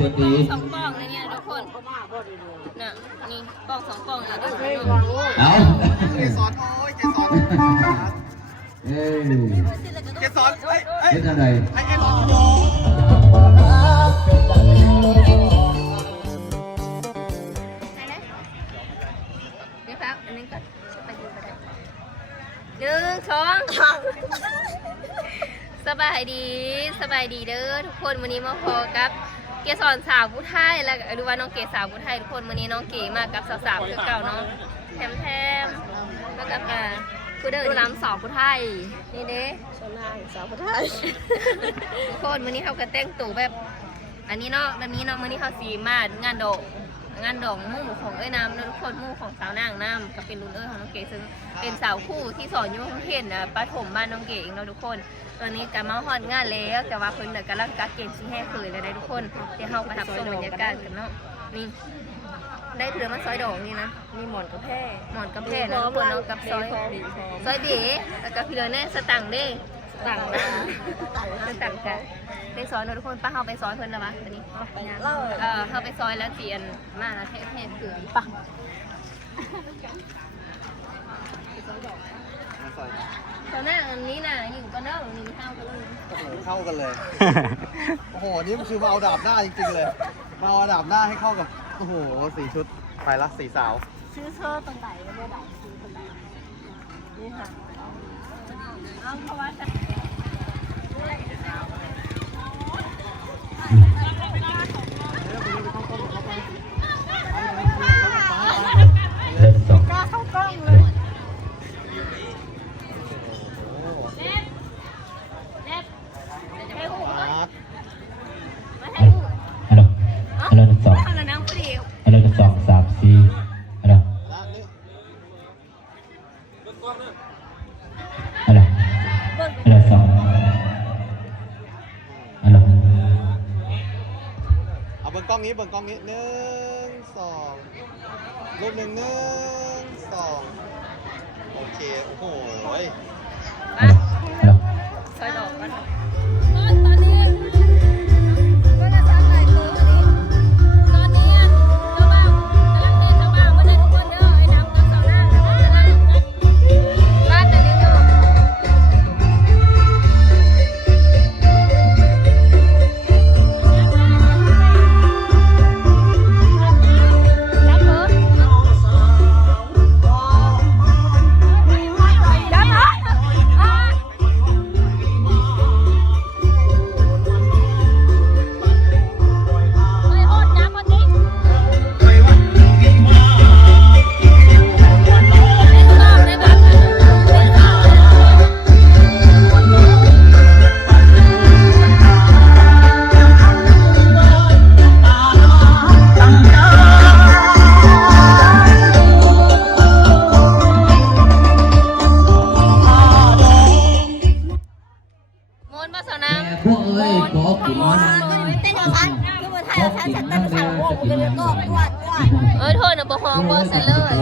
สียดีสองปองเลยเนี่ยทุกคนน่ะนี่ปองสองปองเลยทุกคนเอาเจสอนโอ้ยเจสอนเจสอนเฮ้ย เป็นอะไรให้หลอดนี่ครับอันนี้ก็ไปดูไปได้1 2สบายดีเด้อทุกคนวันนี้มาพอกับเกสรสาวผู้ไทยแล้วดูว่าน้องเกสาวผู้ไทยทุกคนวันนี้น้องเก๋มากับสาวๆคือเก่าน้องแถมแล้วกับผู้เดินรำสาวผู้ไทยนี่เด้ชนายสาวผู้ไทยทุกคนวันนี้เขาก็แต่งตัวแบบอันนี้เนาะแบบนี้เนาะวันนี้เขาสีมางานดอกมู่ของเอ้ยน้ำทุกคนมู่ของสาวนางน้ำก็เป็นรุ่นของน้องเก๋ซึ่งเป็นสาวคู่ที่สอนอยู่โรงเรียนประถมบ้านน้องเก๋เองเนาะทุกคนตอนนี้จะมาฮอดงานแล้วแต่ว่าเพิ่นกำลังกักเกณฑ์สิแห่เคยเลยได้ทุกคนเดี๋ยวเราไปทับชมบรรยากาศกันเนาะนี่ได้เถือมาซอยดอกนี่นะมีหมอนกระแพนะทุกคนเนาะกับซอยเด๋แล้วก็พี่เลยเนี่ยสตังค์เด้สตังค์จ้ะได้ซอยเนาะทุกคนป้าเฮาไปซอยเพิ่นแล้วมั้ยตอนนี้เฮาไปซอยแล้วเปลี่ยนมาเทศเถือปังเจ้าหน้าอันนี้น่ะอยู่กันเด้อนี่เข้ากันเลยโอ้โหนี่มันคือมาเอาดาบหน้าจริงๆเลยมาเอาดาบหน้าให้เข้ากับโอ้โห4 ชุดไปละ4 สาวซื้อเสื้อตรงไหนก็ไม่ได้ซื้อตรงไหนนี่ค่ะเอาเพราะว่ากล้าเข้ากล้องเลยฮัลโหล1 2ฮัลโหล1 2 3 4ฮัลโหลฮัลโหล2ฮัลโหลเอาเบิ่งกล้องนี้1 2รูป1 2โอเคโอ้โหซอยดอกกันโทษนะปะฮองบอสเลย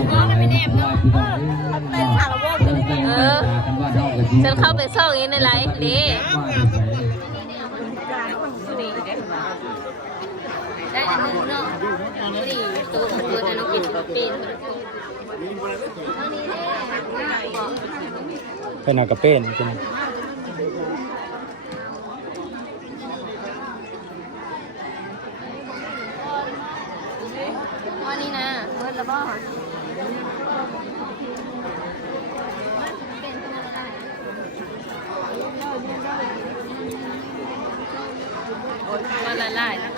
ฉันเข้าไปซ่องนี้ในไลฟ์นี้ได้อันนึงเนาะนี่ตัวแต่เรากินปีนเป็นอะไรกับเป็นวันนี้นะเบิร์ดละบ่มาละลายแล้ว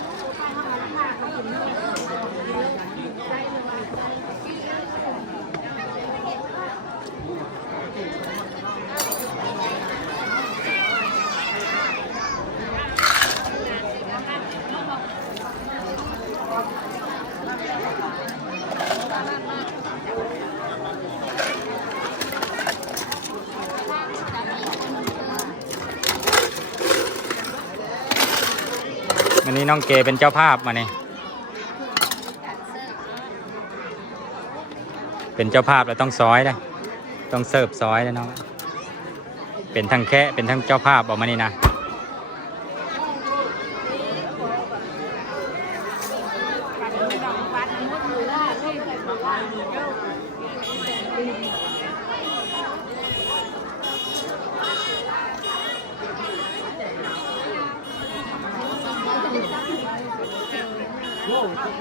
วันนี้น้องเกเป็นเจ้าภาพมาเนี่ยเป็นเจ้าภาพแล้วต้องซอยนะต้องเสิร์ฟซอยแล้วน้องเป็นทั้งแค่เป็นทั้งเจ้าภาพออกมานี่นะ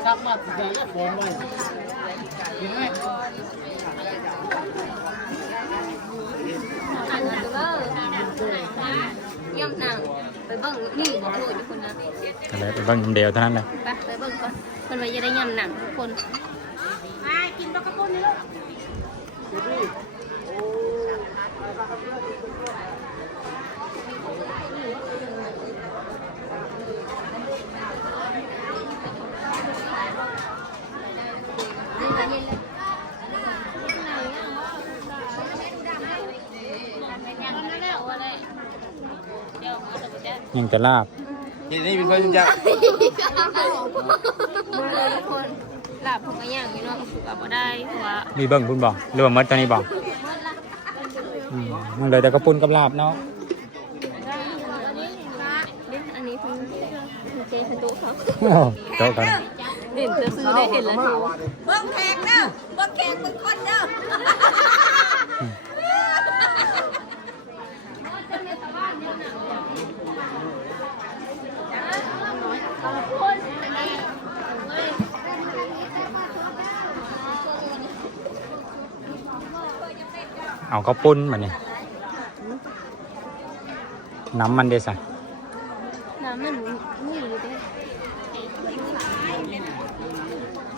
ซักมาถึงจะโฟมเลยเห็นไหม อันนั้นก็ย่ำหนังไปเบิ่งนี่บอกเลยทุกคนนะ อะไรไปเบิ่งเดียวเท่านั้นเลย ไปเบิ่งก่อนมันไว้จะได้ย่ำหนังทุกคนกินปลากระป๋องนี่ลูกยังจะลาบ นี่เป็นคนจะ ทุกคนหลับผมก็ย่างอยู่เนาะถูกเอาบ่ได้เพราะว่า มีเบิ่งพุ่นบอกหรือว่าหมดตอนนี้บอกมันเลยแต่กระปุ้นกับลาบเนาะ อันนี้คุณเจ๊คุณตุ๊กเขา โต๊ะกัน เด่นจะซื้อได้เห็นแล้วถูก เบิ่งแขกเด้อเบิ่งแขกเป็นคนเด้อ เอากระปุ้นมาเนี่ยน้ำมันเดซ่ะ น้ำมันนี่อยู่ด้วย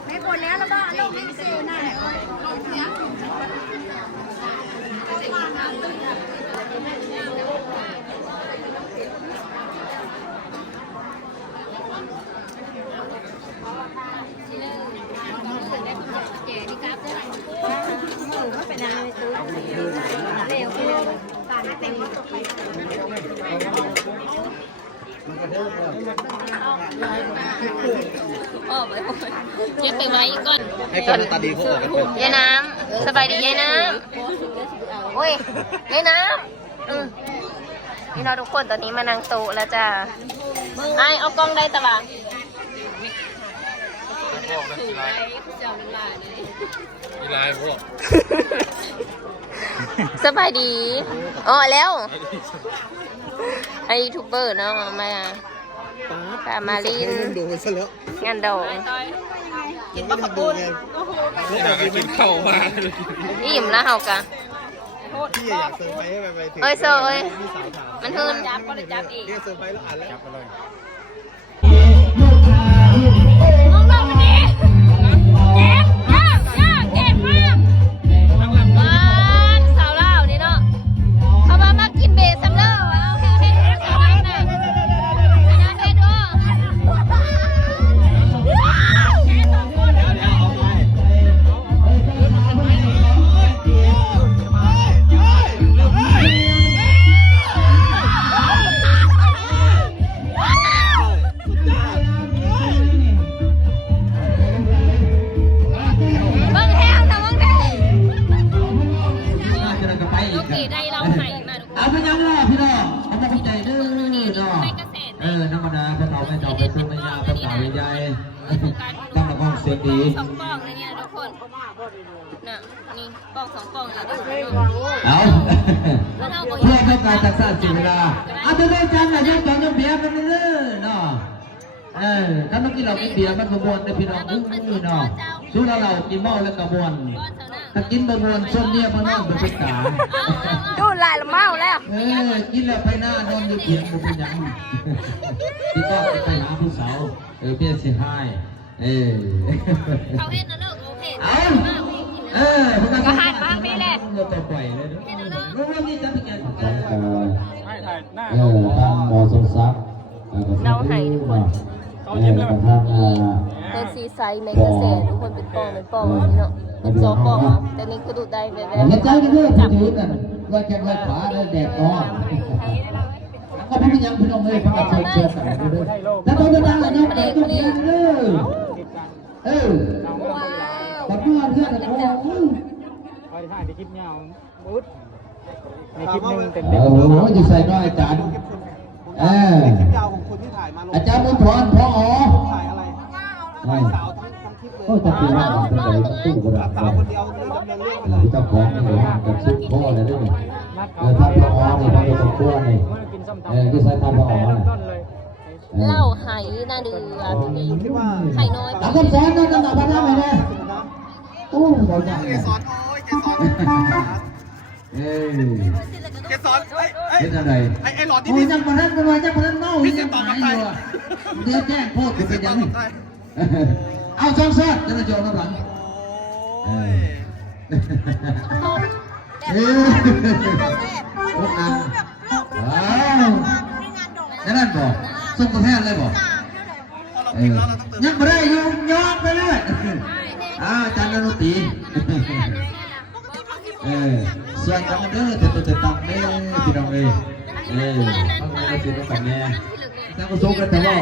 ไม่หมดแล้วแล้วบ้าลงให้ซื้อหน่อยลงเสียง ออกไปหมดเก็บไปไว้ก่อน ให้คนตาดีเขาออกกันเป็น ยายน้ำสบายดียายน้ำโอ้ยยายน้ำนี่เราทุกคนตอนนี้มานั่งโต๊ะแล้วจ้าไอเอากล้องได้ตะวะสบายดีอ๋อแล้วไอยูทูบเบอร์เนาะมาตามาลิน ดูซะแล้ว งานดอก กินมะขามบุญนี่เรากินข้าวมา อิ่มแล้วเฮากะ พี่อยากเซอร์ไพรส์ไปถึง เอ้ยเซอร์เอ้ย มีสาวถาม มันหืนจับก็ได้จับอีก เรียกเซอร์ไพรส์แล้วอ่านแล้วจับไปเลย มองเราวันนี้เจ็บยากเจ็บมากบ้านสาวเล่านี่เนาะเขามากินเบสซัมเลอร์เอาให้สาวเล่าน่ะน้ำเพชรด้วยเบิ่งแห้งนะเบิ่งแห้งโอเคได้เราใหม่มาทุกคน เอาไปยังล่ะพี่น้องเอามาเข้าใจเด้อเนาะธรรมดาพระเขาไม่จอบไปซื้อไม่ยาพระสาวใหญ่ตั้งแต่กองเสียงดี สองปองเลยเนี่ยทุกคนน่ะนี่ปองสองปองเลยด้วย เอา แล้วเราก็ เพื่อเข้าการจัดสรรสิ่งเวลาเอาไปเลยจันนะยังจองยังเบียร์กันเด้อเนาะถ้าเมื่อกี้เรากินเบียร์มันกระบวนนะพี่น้องเนาะสู้เรากินเมาแล้วกระบวนถ้ากินกระบวนส้นเนี่ยมันน้องเป็นเป็นตา ดูหลายละเมาแล้ว กินแล้วไปหน้านอนอยู่เถียงมันเป็นยังพี่ก็ไปหาผู้สาวเพี่เสียหายเขาเห็นนะเลิกโอเค ก็หันมาพี่แหละเราต่อไปเลยเรื่องนี้จะเป็นยังไงทางมอสซับ เราให้ทุกคน ทาง เป็นซีไซส์แมกกาเซนทุกคนเป็นปองนี่เนาะเป็นสองปองแต่นี่คือดูได้แบบ เห็นใจกันด้วยถือกันว่าแกงไฟขวาแดดร้อนก็พี่ยังพี่น้องเลยพักกันเชื่อสั่งด้วยแล้วตอนนั้นเราเนี่ยไปทุกอย่างเลยแต่เพื่อนเพื่อนโอ้ย ถามว่าเป็น โอ้โหจะใส่น้อยอาจารย์ คลิปยาวของคุณที่ถ่ายมาลง อาจารย์มุนทรพ่ออ๋อ ถ่ายอะไรสาวทั้งคลิป ก็จะปีว่าเป็นไรตู้กระดาษ สาวคนเดียวเลยดำเนินเรื่อง เจ้าของนี่กับซุปพ่อเลยด้วยท่านพ่อนี่ท่านเป็นตัวนี่ที่ใช้ท่านพ่อน่ะ เหล้าไหน่าเดือด คิดว่า ไข่น้อย ตามคำสอนนะตามพันธ์ไหมเนี่ยโอ้บอกจัง เก เลย สรโอ้ยเกสร เกสรเอ้ย เป็นอะไร ไอ้หลอดที่ โอ้ย นี่ จังพันธ์เป็นไรจังพันธ์เมา พี่ อีก เสีย ยัง ต่อ หา กับ ย ใคร อยู่เดี๋ยวแจ้งโทษ พี่ เป็ เสี น ย ยั ต่อง กับใคร เอาช่องซอดจะมาโจมน้ำหลัง โอ้ย พวกนั้นว้าวนั่นบอกส่งตัวแทนเลยบอก พอเรากินแล้วเราต้องเติม ยังไม่ได้ยอมไปเลยจันทร์นุตีส่วนจังเด้อแต่ตัวตังเด้อพี่น้องเอ้ต้องมาติดต้องกันแน่ถ้ามาสู้กันแต่ว่า